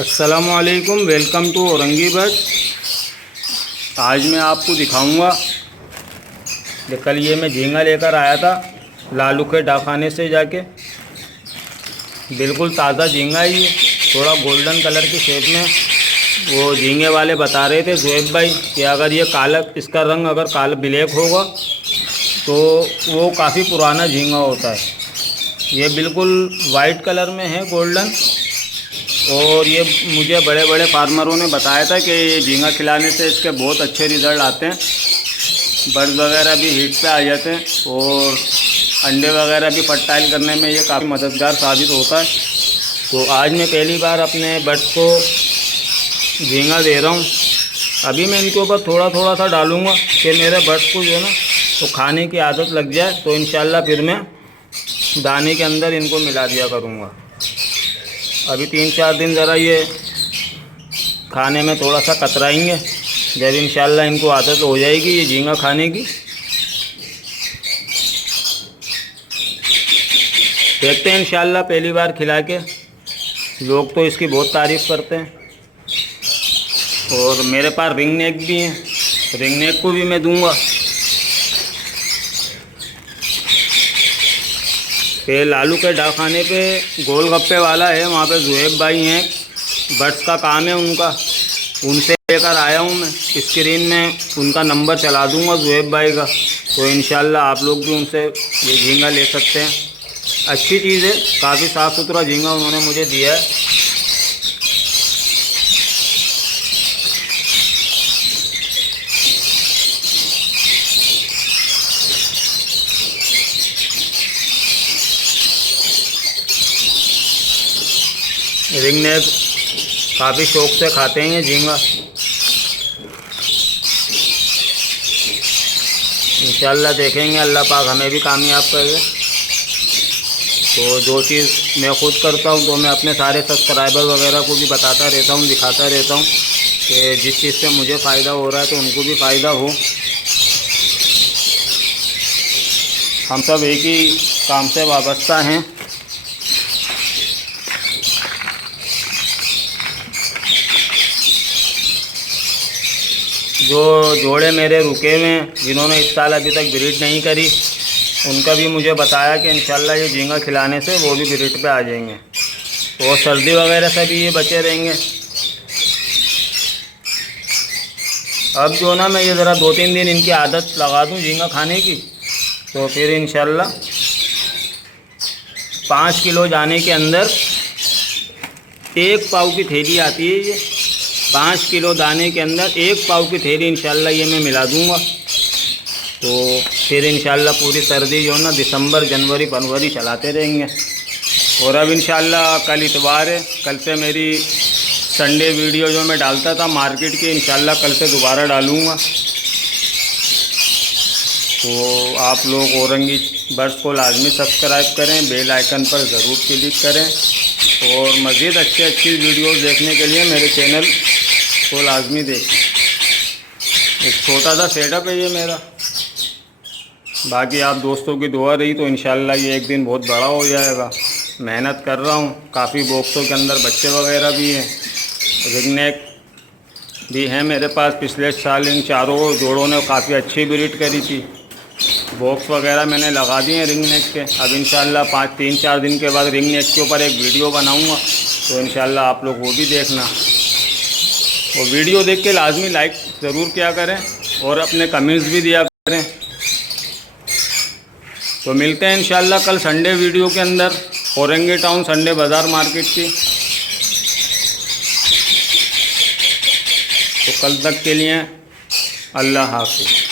अस्सलामुअलैकुम, welcome to Orangi bird. आज मैं आपको दिखाऊंगा कल ये मैं झींगा लेकर आया था लालू के डाकखाने से जाके। बिल्कुल ताज़ा झींगा ही है, थोड़ा गोल्डन कलर की शेप में। वो झींगे वाले बता रहे थे जुएब भाई कि अगर ये काला, इसका रंग अगर काला ब्लैक होगा तो वो काफ़ी पुराना झींगा होता है। ये बिल्कुल वाइट कलर में है, गोल्डन। और ये मुझे बड़े बड़े फार्मरों ने बताया था कि ये झींगा खिलाने से इसके बहुत अच्छे रिज़ल्ट आते हैं। बर्ड वगैरह भी हीट पे आ जाते हैं और अंडे वगैरह भी फर्टाइल करने में ये काफ़ी मददगार साबित होता है। तो आज मैं पहली बार अपने बर्ड्स को झींगा दे रहा हूँ। अभी मैं इनके ऊपर थोड़ा थोड़ा सा डालूँगा कि मेरे बर्ड्स को जो है ना तो खाने की आदत लग जाए, तो इंशाल्लाह फिर मैं दाने के अंदर इनको मिला दिया करूँगा। अभी 3-4 दिन ज़रा ये खाने में थोड़ा सा कतराएंगे। जब इंशाल्लाह इनको आदत हो जाएगी ये झींगा खाने की, देखते हैं इंशाल्लाह। पहली बार खिला के लोग तो इसकी बहुत तारीफ़ करते हैं। और मेरे पास रिंग नेक भी हैं, रिंग नेक को भी मैं दूंगा। ये लालू के डाकखाने पे गोलगप्पे वाला है, वहाँ पे जुएब भाई हैं, बर्ड्स का काम है उनका, उनसे लेकर आया हूँ मैं। स्क्रीन में उनका नंबर चला दूँगा जुएब भाई का, तो इंशाल्लाह आप लोग भी उनसे ये झींगा ले सकते हैं। अच्छी चीज़ है, काफ़ी साफ़ सुथरा झींगा उन्होंने मुझे दिया है। रिंग नेक काफ़ी शौक से खाते हैं ये झींगा। इंशाल्लाह देखेंगे अल्लाह पाक हमें भी कामयाब करे। तो जो चीज़ मैं खुद करता हूँ तो मैं अपने सारे सब्सक्राइबर वगैरह को भी बताता रहता हूँ, दिखाता रहता हूँ कि जिस चीज़ से मुझे फ़ायदा हो रहा है तो उनको भी फ़ायदा हो। हम सब एक ही काम से वाबस्ता हैं। जो जोड़े मेरे रुके हुए हैं जिन्होंने इस साल अभी तक ब्रीड नहीं करी, उनका भी मुझे बताया कि इंशाल्लाह ये झींगा खिलाने से वो भी ब्रीड पे आ जाएंगे और सर्दी वगैरह से भी ये बचे रहेंगे। अब जो ना मैं ये ज़रा 2-3 दिन इनकी आदत लगा दूँ झींगा खाने की, तो फिर इंशाल्लाह 5 किलो जाने के अंदर 1 पाव की थैली आती है। ये 5 किलो दाने के अंदर 1 पाव की थैली इंशाल्लाह ये मैं मिला दूँगा। तो फिर इंशाल्लाह पूरी सर्दी जो है ना दिसंबर, जनवरी, फरवरी चलाते रहेंगे। और अब इंशाल्लाह कल इतवार है, कल से मेरी संडे वीडियो जो मैं डालता था मार्केट की, इंशाल्लाह कल से दोबारा डालूँगा। तो आप लोग औरंगी बर्ड्स को लाजमी सब्सक्राइब करें, बेल आइकन पर ज़रूर क्लिक करें और मज़ीद अच्छी वीडियोस देखने के लिए मेरे चैनल को लाजमी देखें। एक छोटा सा सेटअप है ये मेरा। बाकी आप दोस्तों की दुआ रही तो इंशाल्लाह ये एक दिन बहुत बड़ा हो जाएगा। मेहनत कर रहा हूँ, काफ़ी बॉक्सों के अंदर बच्चे वगैरह भी हैं। रिंग नेक भी हैं मेरे पास। पिछले साल इन चारों जोड़ों ने काफ़ी अच्छी ब्रीड करी थी। बॉक्स वगैरह मैंने लगा दिए हैं रिंग नेक के। अब इंशाल्लाह 3-4 दिन के बाद रिंग नेक के ऊपर एक वीडियो बनाऊँगा, तो इंशाल्लाह आप लोग वो भी देखना। और वीडियो देख के लाजमी लाइक ज़रूर किया करें और अपने कमेंट्स भी दिया करें। तो मिलते हैं इंशाल्लाह कल संडे वीडियो के अंदर, औरंगी टाउन संडे बाज़ार मार्केट की। तो कल तक के लिए अल्लाह हाफ़िज़।